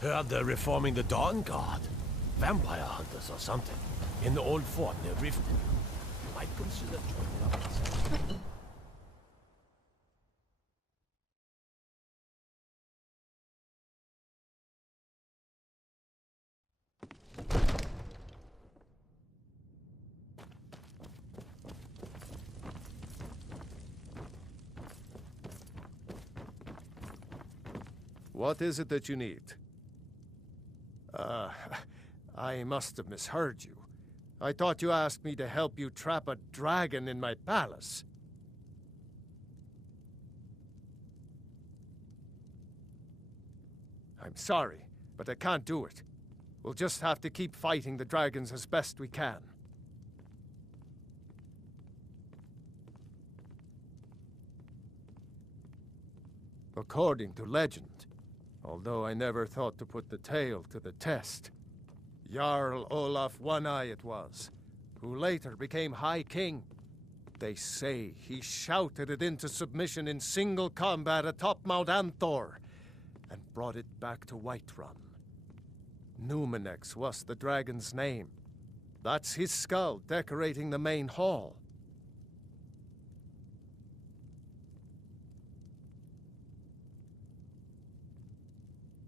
Heard they're reforming the Dawn Guard. Vampire hunters or something. In the old fort near Riften. Might consider joining up myself. What is it that you need? I must have misheard you. I thought you asked me to help you trap a dragon in my palace. I'm sorry, but I can't do it. We'll just have to keep fighting the dragons as best we can. According to legend, although I never thought to put the tale to the test, Jarl Olaf One-Eye it was, who later became High King. They say he shouted it into submission in single combat atop Mount Anthor, and brought it back to Whiterun. Numenex was the dragon's name. That's his skull decorating the main hall.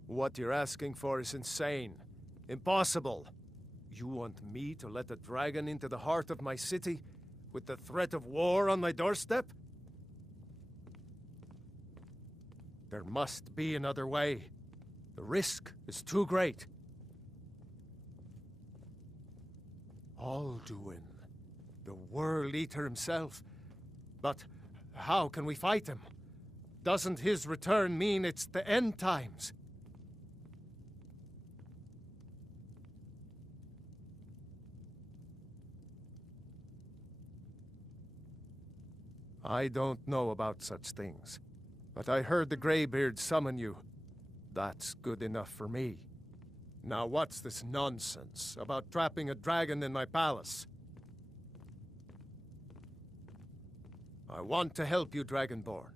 What you're asking for is insane. Impossible. You want me to let a dragon into the heart of my city, with the threat of war on my doorstep? There must be another way. The risk is too great. Alduin, the World Eater himself. But how can we fight him? Doesn't his return mean it's the end times? I don't know about such things, but I heard the Greybeard summon you. That's good enough for me. Now what's this nonsense about trapping a dragon in my palace? I want to help you, Dragonborn,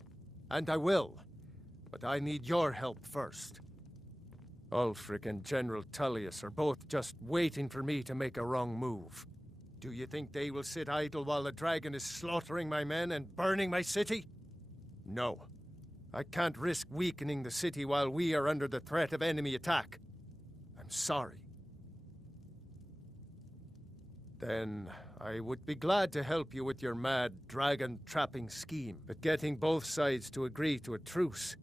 and I will, but I need your help first. Ulfric and General Tullius are both just waiting for me to make a wrong move. Do you think they will sit idle while the dragon is slaughtering my men and burning my city? No. I can't risk weakening the city while we are under the threat of enemy attack. I'm sorry. Then I would be glad to help you with your mad dragon-trapping scheme, but getting both sides to agree to a truce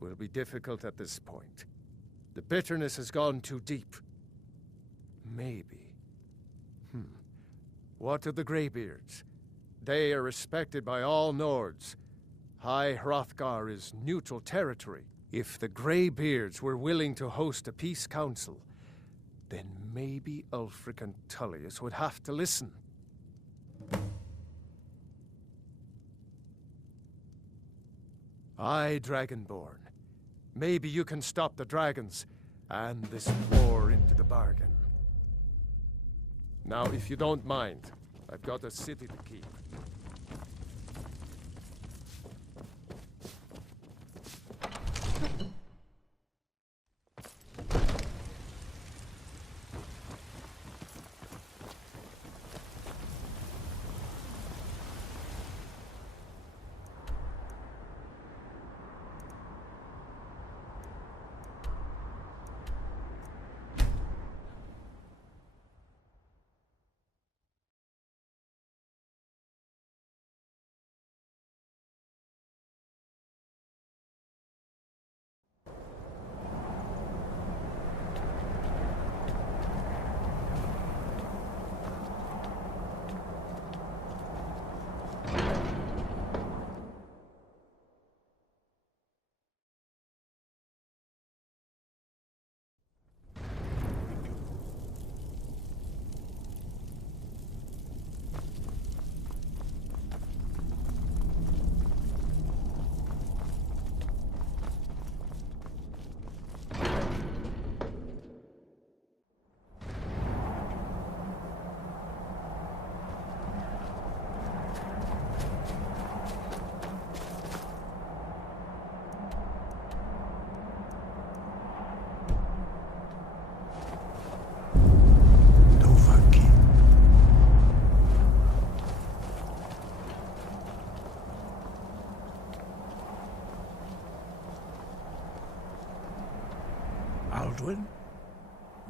will be difficult at this point. The bitterness has gone too deep. Maybe. What of the Greybeards? They are respected by all Nords. High Hrothgar is neutral territory. If the Greybeards were willing to host a peace council, then maybe Ulfric and Tullius would have to listen. Aye, Dragonborn. Maybe you can stop the dragons, and this war into the bargain. Now, if you don't mind, I've got a city to keep.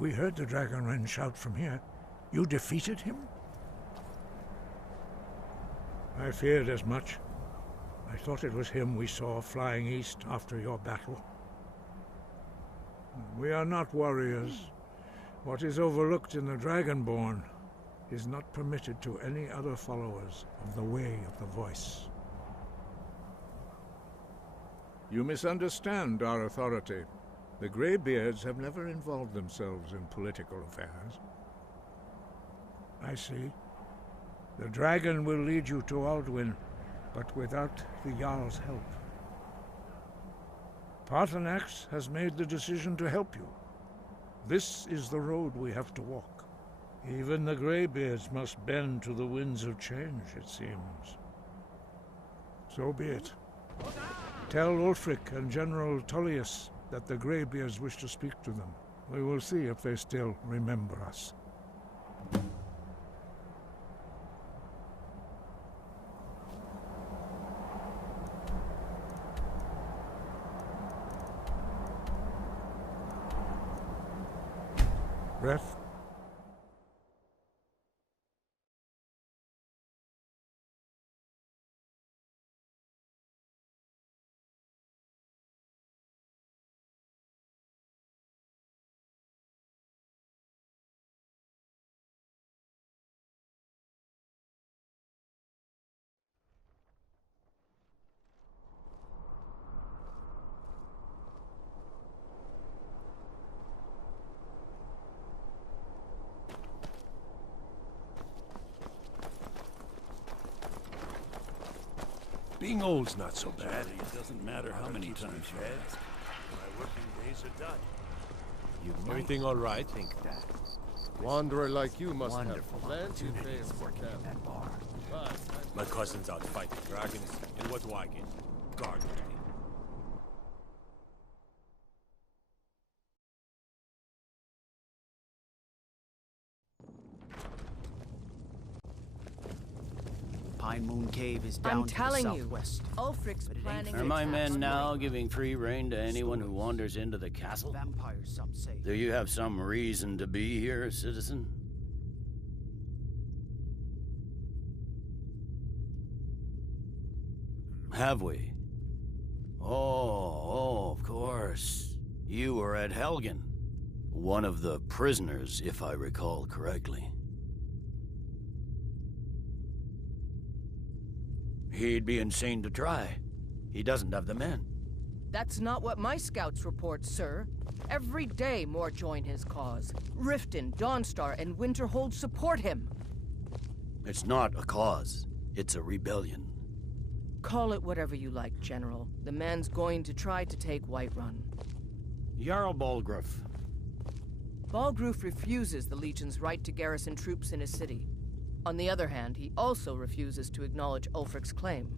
We heard the Dragonren shout from here. You defeated him? I feared as much. I thought it was him we saw flying east after your battle. We are not warriors. What is overlooked in the Dragonborn is not permitted to any other followers of the Way of the Voice. You misunderstand our authority. The Greybeards have never involved themselves in political affairs. I see. The dragon will lead you to Alduin, but without the Jarl's help. Paarthurnax has made the decision to help you. This is the road we have to walk. Even the Greybeards must bend to the winds of change, it seems. So be it. Tell Ulfric and General Tullius that the Greybeards wish to speak to them. We will see if they still remember us. Breath. Being old's not so bad. It doesn't matter how many times you ask. My working days are done. You Everything all right? think that. Wanderer like you must Wonderful have plenty of opportunities fails working for in that bar. But My cousin's out fighting dragons, and what do I get? Guard duty. Pine Moon Cave is down I'm to the telling you, southwest. Ulfric's But it ain't planning fair. to Are my attack men now Spring. giving free rein to anyone who wanders into the castle? Vampires, some say. Do you have some reason to be here, citizen? Have we? Oh, of course. You were at Helgen. One of the prisoners, if I recall correctly. He'd be insane to try. He doesn't have the men. That's not what my scouts report, sir. Every day more join his cause. Riften, Dawnstar, and Winterhold support him. It's not a cause. It's a rebellion. Call it whatever you like, General. The man's going to try to take Whiterun. Jarl Balgruuf. Balgruuf refuses the Legion's right to garrison troops in his city. On the other hand, he also refuses to acknowledge Ulfric's claim.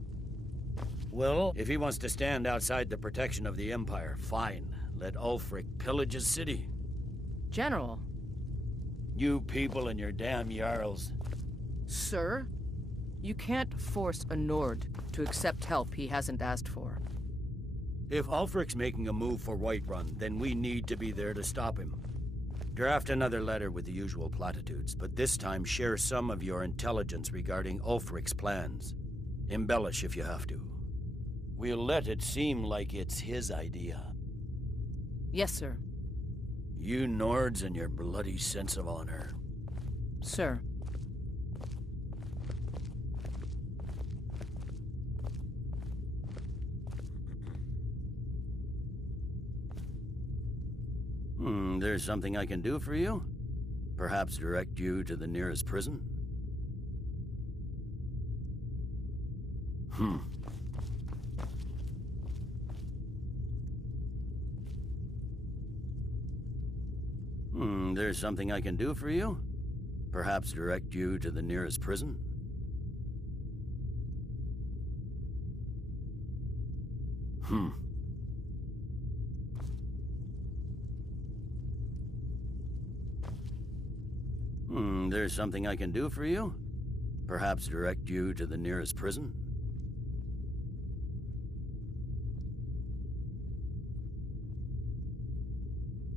Well, if he wants to stand outside the protection of the Empire, fine. Let Ulfric pillage his city. General. You people and your damn Jarls. Sir? You can't force a Nord to accept help he hasn't asked for. If Ulfric's making a move for Whiterun, then we need to be there to stop him. Draft another letter with the usual platitudes, but this time share some of your intelligence regarding Ulfric's plans. Embellish if you have to. We'll let it seem like it's his idea. Yes, sir. You Nords and your bloody sense of honor. Sir. There's something I can do for you? Perhaps direct you to the nearest prison? There's something I can do for you? Perhaps direct you to the nearest prison? There's something I can do for you? Perhaps direct you to the nearest prison?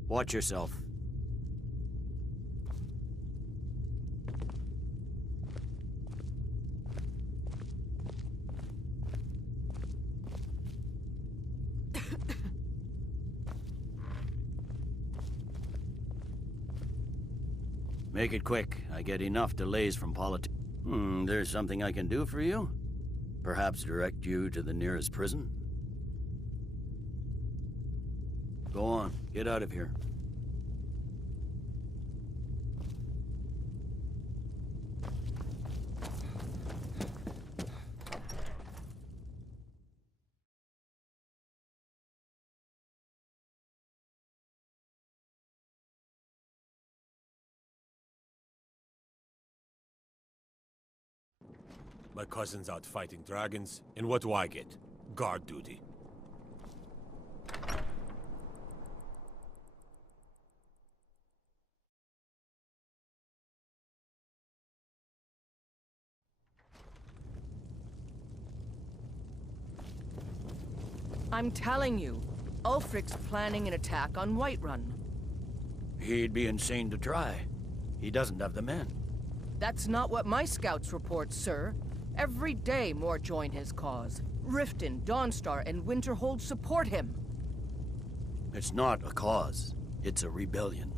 Watch yourself. Make it quick. I get enough delays from politics. There's something I can do for you? Perhaps direct you to the nearest prison? Go on, get out of here. My cousin's out fighting dragons, and what do I get? Guard duty. I'm telling you, Ulfric's planning an attack on Whiterun. He'd be insane to try. He doesn't have the men. That's not what my scouts report, sir. Every day more join his cause. Riften, Dawnstar, and Winterhold support him. It's not a cause. It's a rebellion.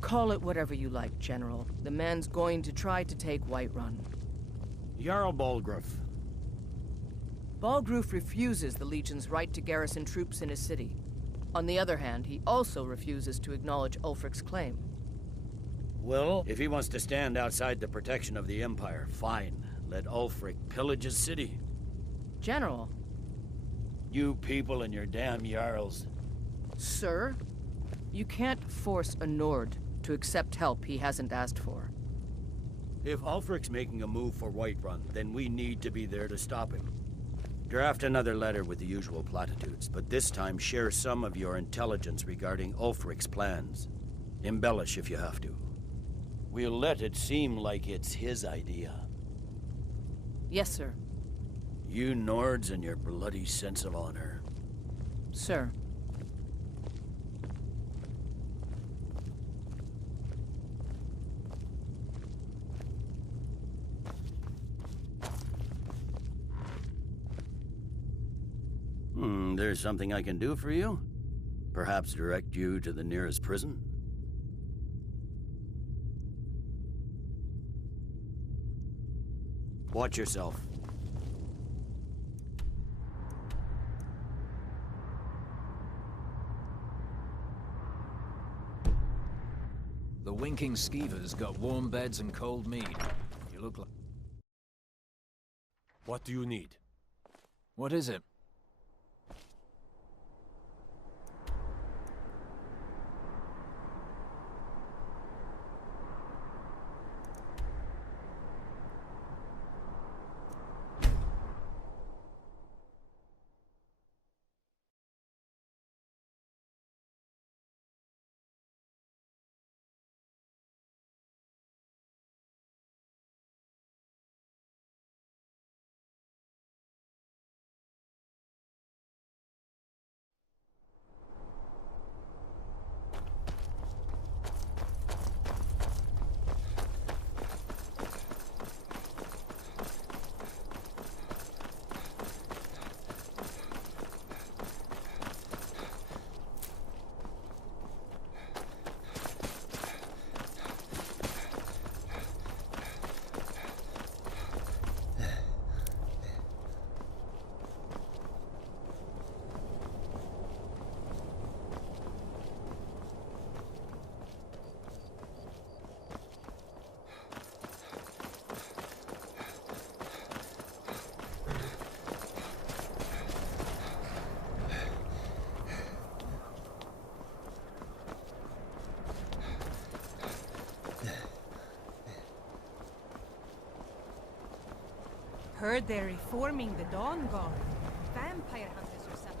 Call it whatever you like, General. The man's going to try to take Whiterun. Jarl Balgruuf. Balgruuf refuses the Legion's right to garrison troops in his city. On the other hand, he also refuses to acknowledge Ulfric's claim. Well, if he wants to stand outside the protection of the Empire, fine. Let Ulfric pillage his city. General. You people and your damn Jarls. Sir, you can't force a Nord to accept help he hasn't asked for. If Ulfric's making a move for Whiterun, then we need to be there to stop him. Draft another letter with the usual platitudes, but this time share some of your intelligence regarding Ulfric's plans. Embellish if you have to. We'll let it seem like it's his idea. Yes, sir. You Nords and your bloody sense of honor. Sir. There's something I can do for you? Perhaps direct you to the nearest prison? Watch yourself. The winking skeever's got warm beds and cold mead. You look like... What do you need? What is it? Heard they're reforming the Dawn Guard. Vampire hunters or something.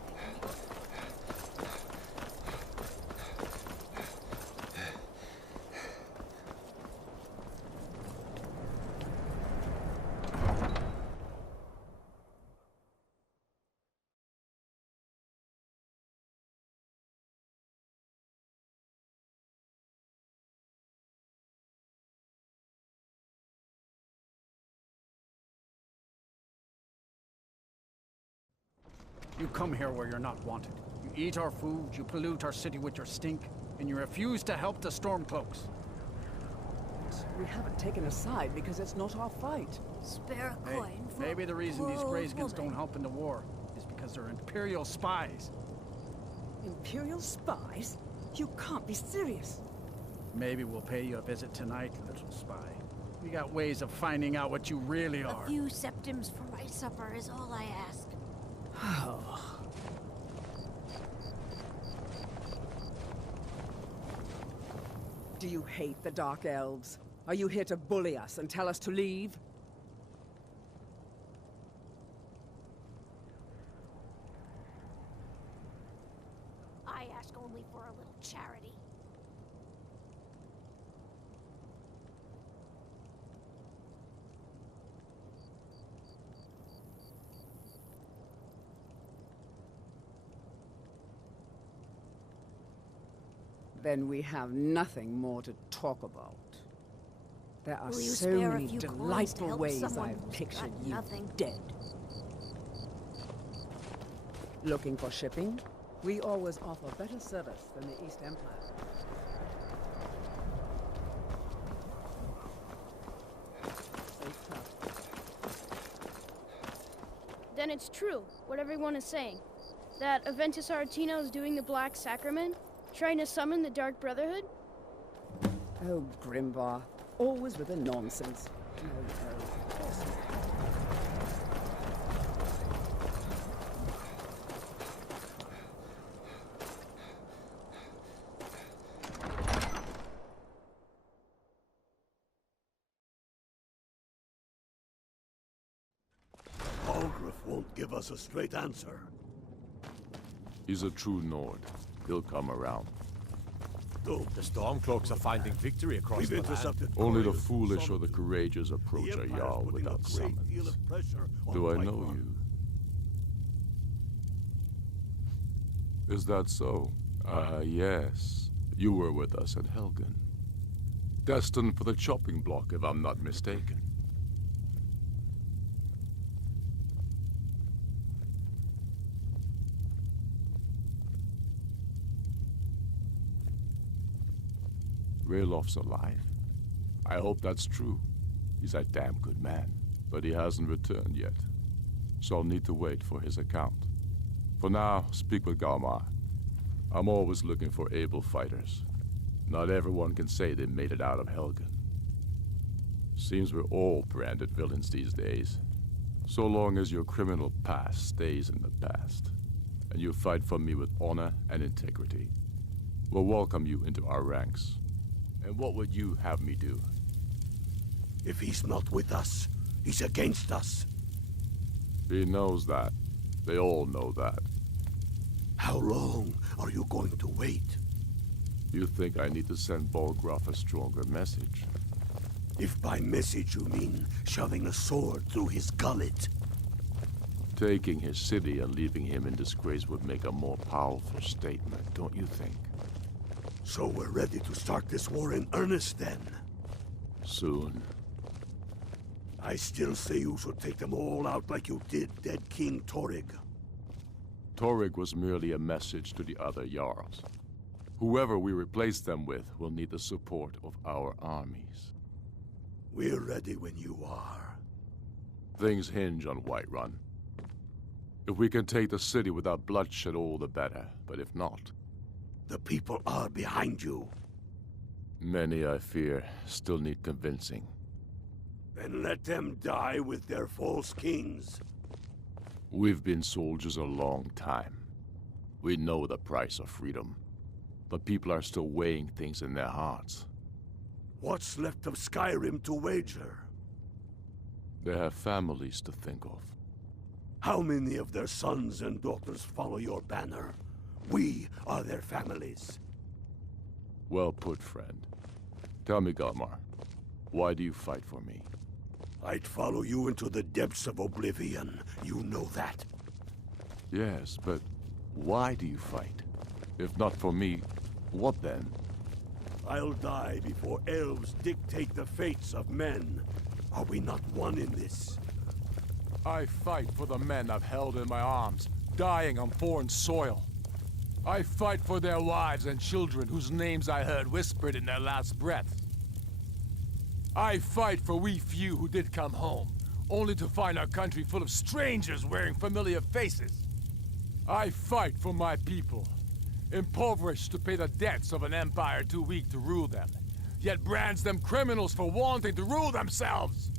You come here where you're not wanted. You eat our food, you pollute our city with your stink, and you refuse to help the Stormcloaks. We haven't taken a side because it's not our fight. Spare a Hey, coin for maybe the reason these poor old Greyskins woman. don't help in the war is because they're Imperial spies. Imperial spies? You can't be serious. Maybe we'll pay you a visit tonight, little spy. We got ways of finding out what you really A are. few septims for my supper is all I ask. Do you hate the Dark Elves? Are you here to bully us and tell us to leave? I ask only for a little charity. Then we have nothing more to talk about. There are Will you so spare a many few coins to delightful help ways someone I've who's pictured got you nothing? dead. Looking for shipping? We always offer better service than the East Empire. Safe path. Then it's true, what everyone is saying. That Aventus Aretino is doing the Black Sacrament, trying to summon the Dark Brotherhood? Oh, Grimvar. Always with the nonsense. No. Balgruuf won't give us a straight answer. He's a true Nord. He'll come around. No, The Stormcloaks are finding victory across we've the land. intercepted Only the couriers from foolish or the Somerton. courageous approach The a Empire's Jarl putting without a great deal summons. of pressure on Do I know Whiterun. you? Is that so? Yes. You were with us at Helgen. Destined for the chopping block, if I'm not mistaken. Raylof's alive. I hope that's true. He's a damn good man, but he hasn't returned yet. So I'll need to wait for his account. For now, speak with Galmar. I'm always looking for able fighters. Not everyone can say they made it out of Helgen. Seems we're all branded villains these days. So long as your criminal past stays in the past, and you fight for me with honor and integrity, we'll welcome you into our ranks. And what would you have me do? If he's not with us, he's against us. He knows that. They all know that. How long are you going to wait? You think I need to send Balgruuf a stronger message? If by message you mean shoving a sword through his gullet. Taking his city and leaving him in disgrace would make a more powerful statement, don't you think? So we're ready to start this war in earnest then? Soon. I still say you should take them all out like you did dead King Torrig. Torrig was merely a message to the other Jarls. Whoever we replace them with will need the support of our armies. We're ready when you are. Things hinge on Whiterun. If we can take the city without bloodshed, all the better. But if not... The people are behind you. Many, I fear, still need convincing. Then let them die with their false kings. We've been soldiers a long time. We know the price of freedom. But people are still weighing things in their hearts. What's left of Skyrim to wager? They have families to think of. How many of their sons and daughters follow your banner? We are their families. Well put, friend. Tell me, Galmar, why do you fight for me? I'd follow you into the depths of oblivion. You know that. Yes, but why do you fight? If not for me, what then? I'll die before elves dictate the fates of men. Are we not one in this? I fight for the men I've held in my arms, dying on foreign soil. I fight for their wives and children whose names I heard whispered in their last breath. I fight for we few who did come home, only to find our country full of strangers wearing familiar faces. I fight for my people, impoverished to pay the debts of an empire too weak to rule them, yet brands them criminals for wanting to rule themselves.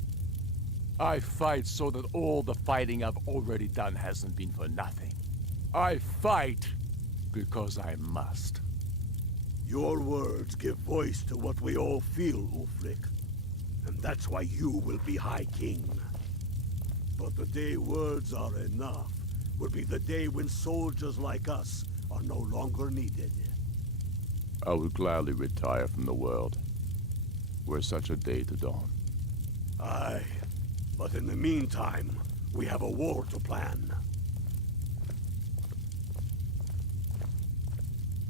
I fight so that all the fighting I've already done hasn't been for nothing. I fight because I must. Your words give voice to what we all feel, Ulfric. And that's why you will be High King. But the day words are enough will be the day when soldiers like us are no longer needed. I would gladly retire from the world, were such a day to dawn. Aye, but in the meantime, we have a war to plan.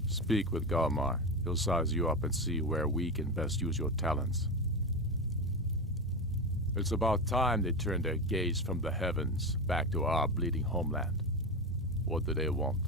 Speak with Galmar. He'll size you up and see where we can best use your talents. It's about time they turned their gaze from the heavens back to our bleeding homeland. What do they want?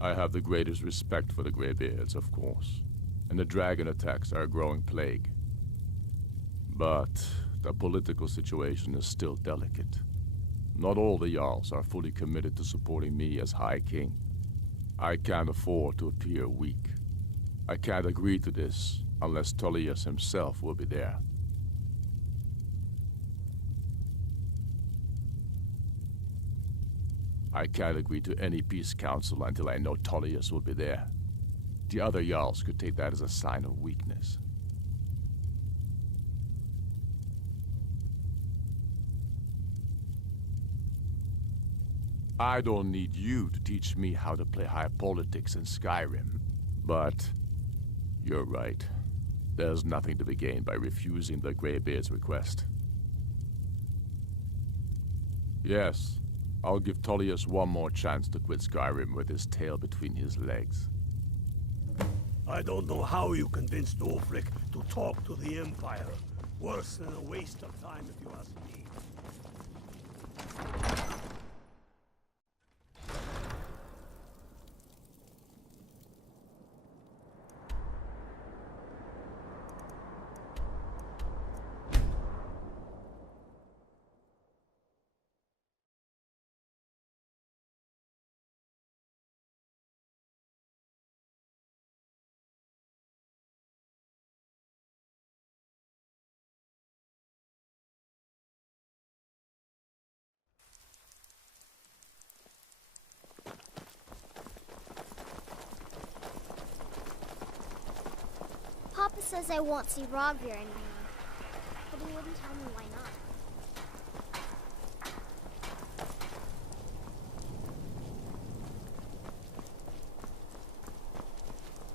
I have the greatest respect for the Greybeards, of course, and the dragon attacks are a growing plague. But the political situation is still delicate. Not all the Jarls are fully committed to supporting me as High King. I can't afford to appear weak. I can't agree to this unless Tullius himself will be there. I can't agree to any peace council until I know Tullius will be there. The other Jarls could take that as a sign of weakness. I don't need you to teach me how to play high politics in Skyrim. But you're right. There's nothing to be gained by refusing the Greybeard's request. Yes, I'll give Tullius one more chance to quit Skyrim with his tail between his legs. I don't know how you convinced Ulfric to talk to the Empire. Worse than a waste of time, if you ask me. Papa says I won't see Ravir anymore, but he wouldn't tell me why not.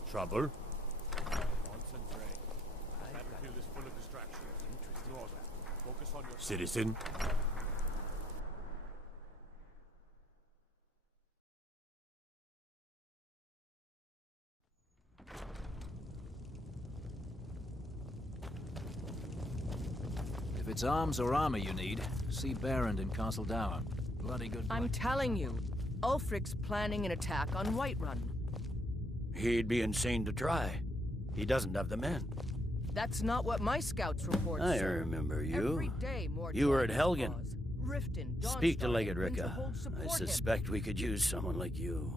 Trouble? Concentrate. The battlefield is full of distractions. Ignore that. Focus on your... Citizen? If it's arms or armor you need, see Berend in Castle Dower. Bloody good. I'm telling you, Ulfric's planning an attack on Whiterun. He'd be insane to try. He doesn't have the men. That's not what my scouts report, I sir. remember you. Every day more You were at Dawn's Helgen. Claws, Riften, Speak to Dawnstar, Legate and Ricka. Winterhold support I him. suspect we could use someone like you.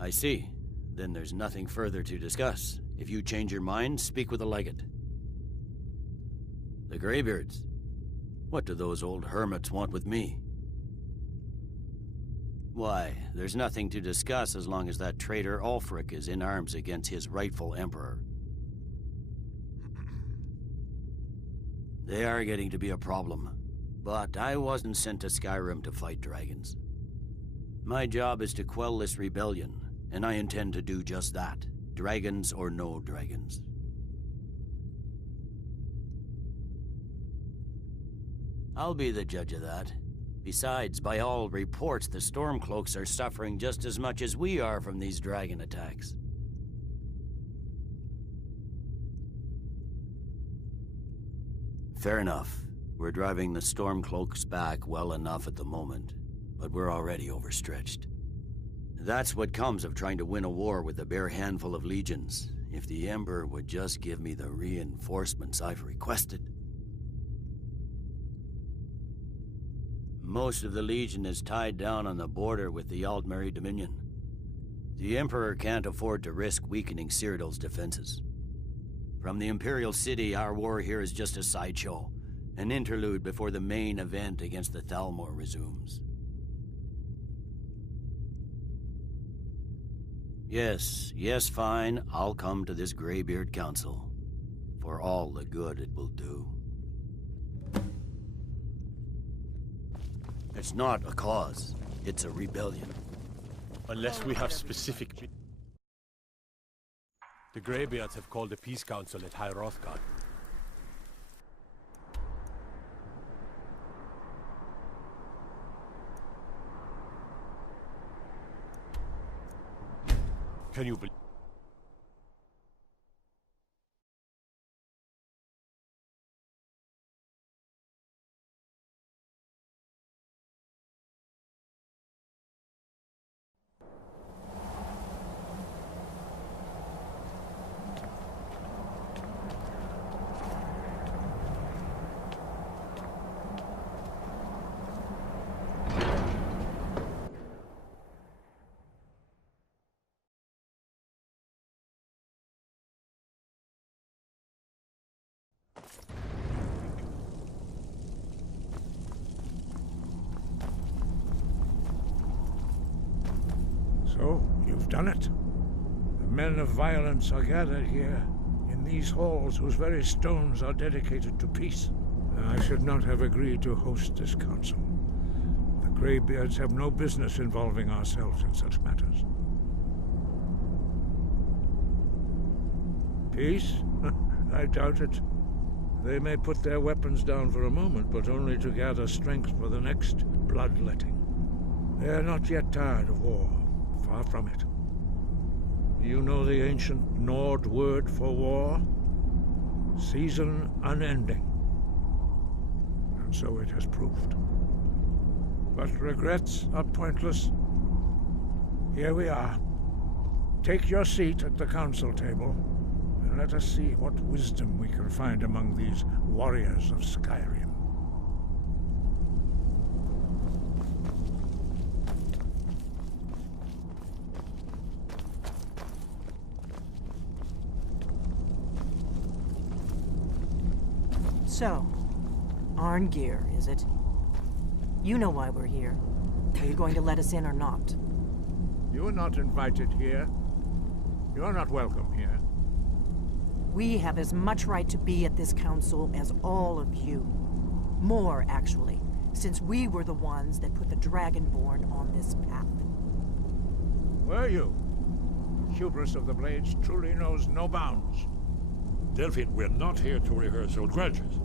I see. Then there's nothing further to discuss. If you change your mind, speak with the legate. The Greybeards? What do those old hermits want with me? Why, there's nothing to discuss as long as that traitor Ulfric is in arms against his rightful emperor. They are getting to be a problem. But I wasn't sent to Skyrim to fight dragons. My job is to quell this rebellion, and I intend to do just that. Dragons or no dragons. I'll be the judge of that. Besides, by all reports, the Stormcloaks are suffering just as much as we are from these dragon attacks. Fair enough. We're driving the Stormcloaks back well enough at the moment, but we're already overstretched. That's what comes of trying to win a war with a bare handful of legions. If the Emperor would just give me the reinforcements I've requested. Most of the Legion is tied down on the border with the Aldmeri Dominion. The Emperor can't afford to risk weakening Cyrodiil's defenses. From the Imperial City, our war here is just a sideshow. An interlude before the main event against the Thalmor resumes. Yes, fine. I'll come to this Greybeard Council. For all the good it will do. It's not a cause. It's a rebellion. Unless we have specific... The Greybeards have called a peace council at High Hrothgar. Can you believe... So, you've done it. The men of violence are gathered here, in these halls whose very stones are dedicated to peace. I should not have agreed to host this council. The Greybeards have no business involving ourselves in such matters. Peace? I doubt it. They may put their weapons down for a moment, but only to gather strength for the next bloodletting. They are not yet tired of war. Far from it. You know the ancient Nord word for war? Season unending. And so it has proved. But regrets are pointless. Here we are. Take your seat at the council table, and let us see what wisdom we can find among these warriors of Skyrim. So, Arngeir, is it? You know why we're here. Are you going to let us in or not? You're not invited here. You're not welcome here. We have as much right to be at this council as all of you. More, actually, since we were the ones that put the Dragonborn on this path. Were you? The hubris of the Blades truly knows no bounds. Delphine, we're not here to rehearse old grudges.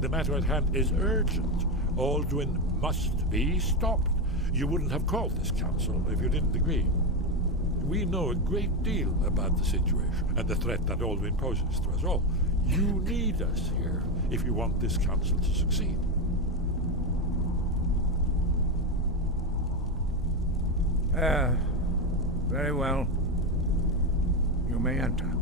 The matter at hand is urgent. Alduin must be stopped. You wouldn't have called this council if you didn't agree. We know a great deal about the situation and the threat that Alduin poses to us all. You need us here if you want this council to succeed. Very well. You may enter.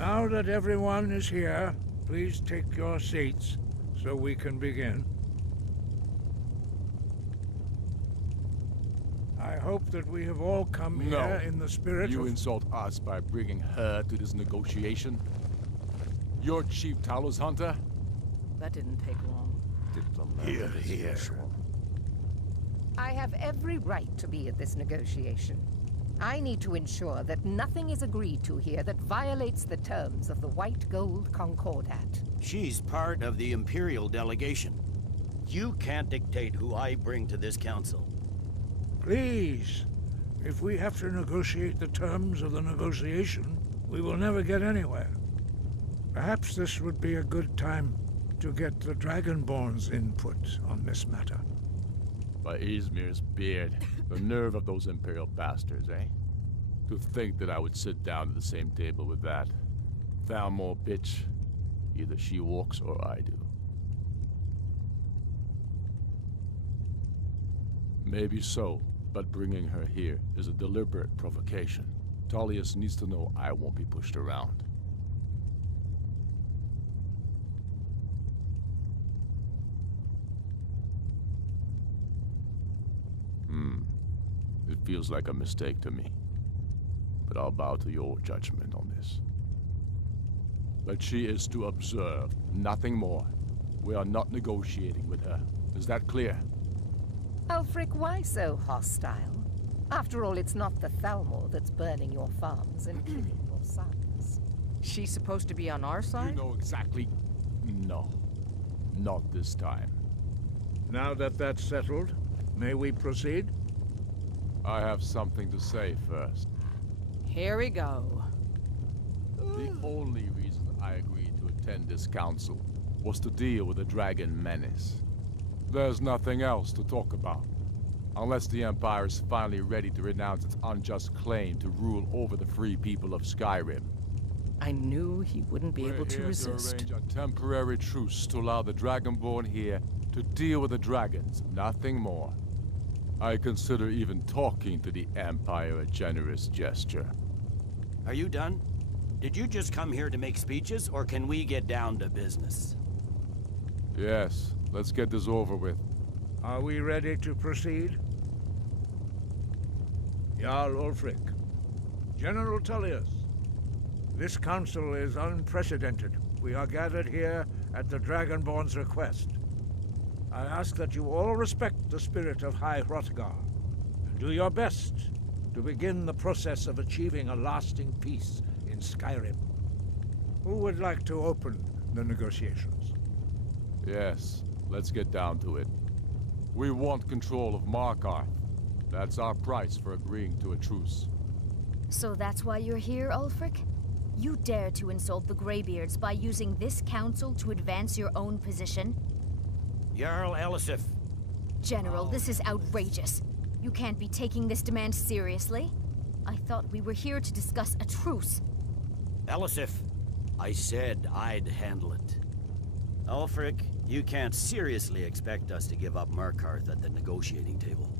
Now that everyone is here, please take your seats so we can begin. I hope that we have all come here in the spirit You of... insult us by bringing her to this negotiation? You're Chief Talos Hunter? That didn't take long. Here, here. I have every right to be at this negotiation. I need to ensure that nothing is agreed to here that violates the terms of the White Gold Concordat. She's part of the Imperial delegation. You can't dictate who I bring to this council. Please, if we have to negotiate the terms of the negotiation, we will never get anywhere. Perhaps this would be a good time to get the Dragonborn's input on this matter. By Izmir's beard, the nerve of those Imperial bastards, eh? To think that I would sit down at the same table with that. Thalmor bitch. Either she walks or I do. Maybe so, but bringing her here is a deliberate provocation. Tullius needs to know I won't be pushed around. It feels like a mistake to me. But I'll bow to your judgment on this. But she is to observe, nothing more. We are not negotiating with her. Is that clear? Ulfric, why so hostile? After all, it's not the Thalmor that's burning your farms and killing your sons. She's supposed to be on our side? You know exactly... No. Not this time. Now that that's settled, may we proceed? I have something to say first. Here we go. The only reason I agreed to attend this council was to deal with the dragon menace. There's nothing else to talk about. Unless the Empire is finally ready to renounce its unjust claim to rule over the free people of Skyrim. I knew he wouldn't be able to resist. To arrange a temporary truce to allow the Dragonborn here to deal with the dragons, nothing more. I consider even talking to the Empire a generous gesture. Are you done? Did you just come here to make speeches, or can we get down to business? Yes, let's get this over with. Are we ready to proceed? Jarl Ulfric, General Tullius, this council is unprecedented. We are gathered here at the Dragonborn's request. I ask that you all respect the spirit of High Hrothgar, and do your best to begin the process of achieving a lasting peace in Skyrim. Who would like to open the negotiations? Yes, let's get down to it. We want control of Markarth. That's our price for agreeing to a truce. So that's why you're here, Ulfric? You dare to insult the Greybeards by using this council to advance your own position? Jarl Elisif. General, this is outrageous. You can't be taking this demand seriously. I thought we were here to discuss a truce. Elisif, I said I'd handle it. Ulfric, you can't seriously expect us to give up Markarth at the negotiating table.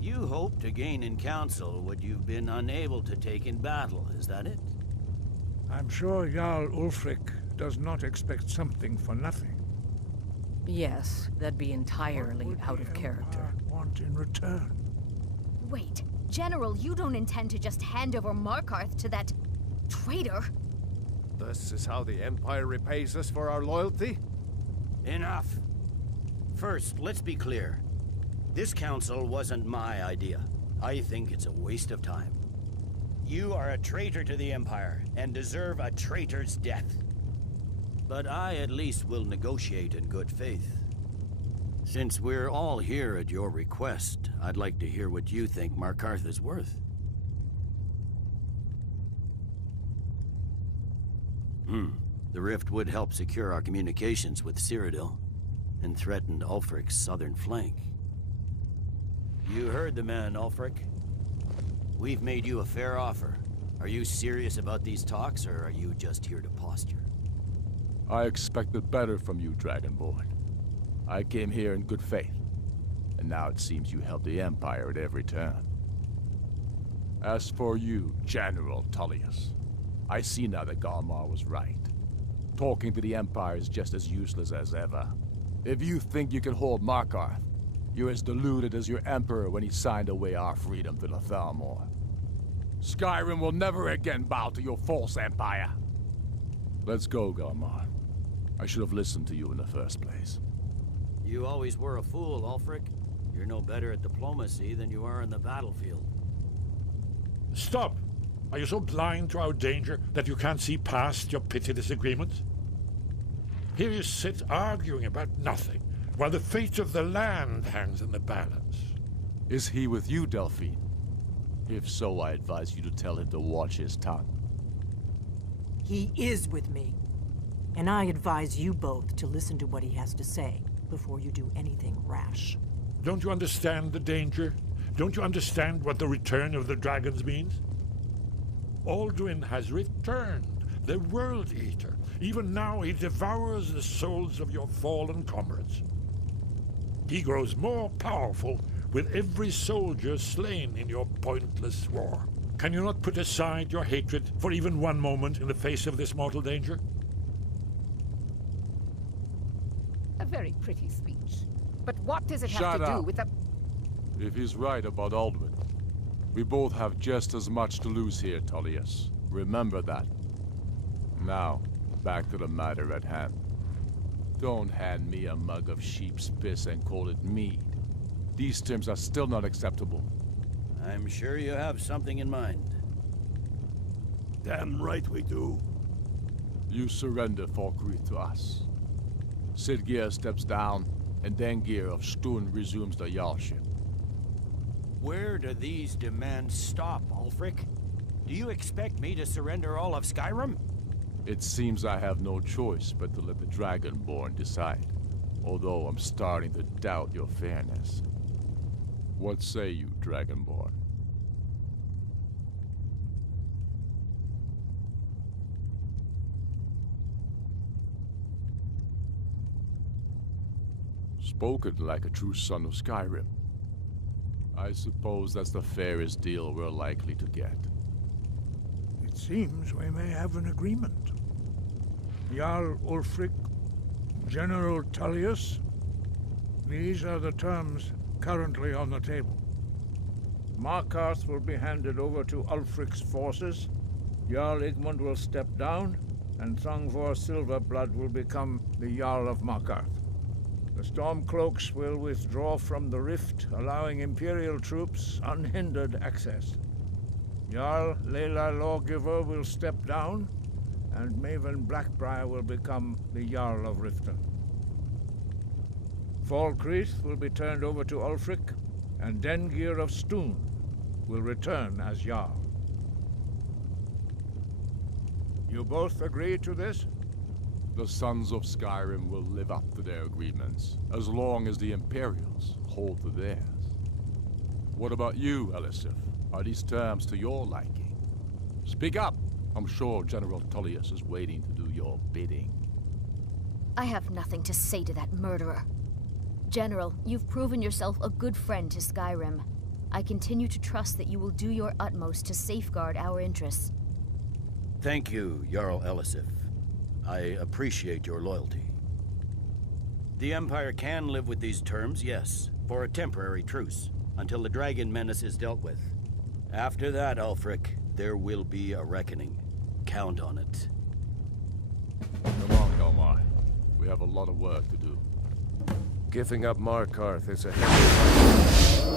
You hope to gain in council what you've been unable to take in battle, is that it? I'm sure Jarl Ulfric does not expect something for nothing. Yes, that'd be entirely out of character. Want in return? Wait, General, you don't intend to just hand over Markarth to that traitor? This is how the Empire repays us for our loyalty? Enough. First, let's be clear. This council wasn't my idea. I think it's a waste of time. You are a traitor to the Empire, and deserve a traitor's death. But I at least will negotiate in good faith. Since we're all here at your request, I'd like to hear what you think Markarth is worth. The rift would help secure our communications with Cyrodiil, and threatened Ulfric's southern flank. You heard the man, Ulfric. We've made you a fair offer. Are you serious about these talks, or are you just here to posture? I expected better from you, Dragonborn. I came here in good faith, and now it seems you help the Empire at every turn. As for you, General Tullius, I see now that Galmar was right. Talking to the Empire is just as useless as ever. If you think you can hold Markarth, you're as deluded as your Emperor when he signed away our freedom to the Thalmor. Skyrim will never again bow to your false empire. Let's go, Galmar. I should have listened to you in the first place. You always were a fool, Ulfric. You're no better at diplomacy than you are in the battlefield. Stop! Are you so blind to our danger that you can't see past your petty disagreements? Here you sit arguing about nothing, while the fate of the land hangs in the balance. Is he with you, Delphine? If so, I advise you to tell him to watch his tongue. He is with me. And I advise you both to listen to what he has to say before you do anything rash. Don't you understand the danger? Don't you understand what the return of the dragons means? Alduin has returned, the World Eater. Even now he devours the souls of your fallen comrades. He grows more powerful with every soldier slain in your pointless war. Can you not put aside your hatred for even one moment in the face of this mortal danger? A very pretty speech. But what does it have to do with the... If he's right about Alduin, we both have just as much to lose here, Tullius. Remember that. Now, back to the matter at hand. Don't hand me a mug of sheep's piss and call it mead. These terms are still not acceptable. I'm sure you have something in mind. Damn right we do. You surrender Falkreath to us. Sidgeir steps down, and Dengir of Stun resumes the Jarlship. Where do these demands stop, Ulfric? Do you expect me to surrender all of Skyrim? It seems I have no choice but to let the Dragonborn decide, although I'm starting to doubt your fairness. What say you, Dragonborn? Spoken like a true son of Skyrim. I suppose that's the fairest deal we're likely to get. It seems we may have an agreement. Jarl Ulfric, General Tullius, these are the terms currently on the table. Markarth will be handed over to Ulfric's forces, Jarl Igmund will step down, and Thongvor Silverblood will become the Jarl of Markarth. The Stormcloaks will withdraw from the rift, allowing Imperial troops unhindered access. Jarl Layla Lawgiver will step down, and Maven Blackbriar will become the Jarl of Riften. Falkreath will be turned over to Ulfric, and Dengir of Stun will return as Jarl. You both agree to this? The Sons of Skyrim will live up to their agreements, as long as the Imperials hold to theirs. What about you, Elisif? Are these terms to your liking? Speak up! I'm sure General Tullius is waiting to do your bidding. I have nothing to say to that murderer. General, you've proven yourself a good friend to Skyrim. I continue to trust that you will do your utmost to safeguard our interests. Thank you, Jarl Elisif. I appreciate your loyalty. The Empire can live with these terms, yes, for a temporary truce, until the dragon menace is dealt with. After that, Ulfric, there will be a reckoning. Count on it. Come on, Galmar. We have a lot of work to do. Giving up Markarth is a heavy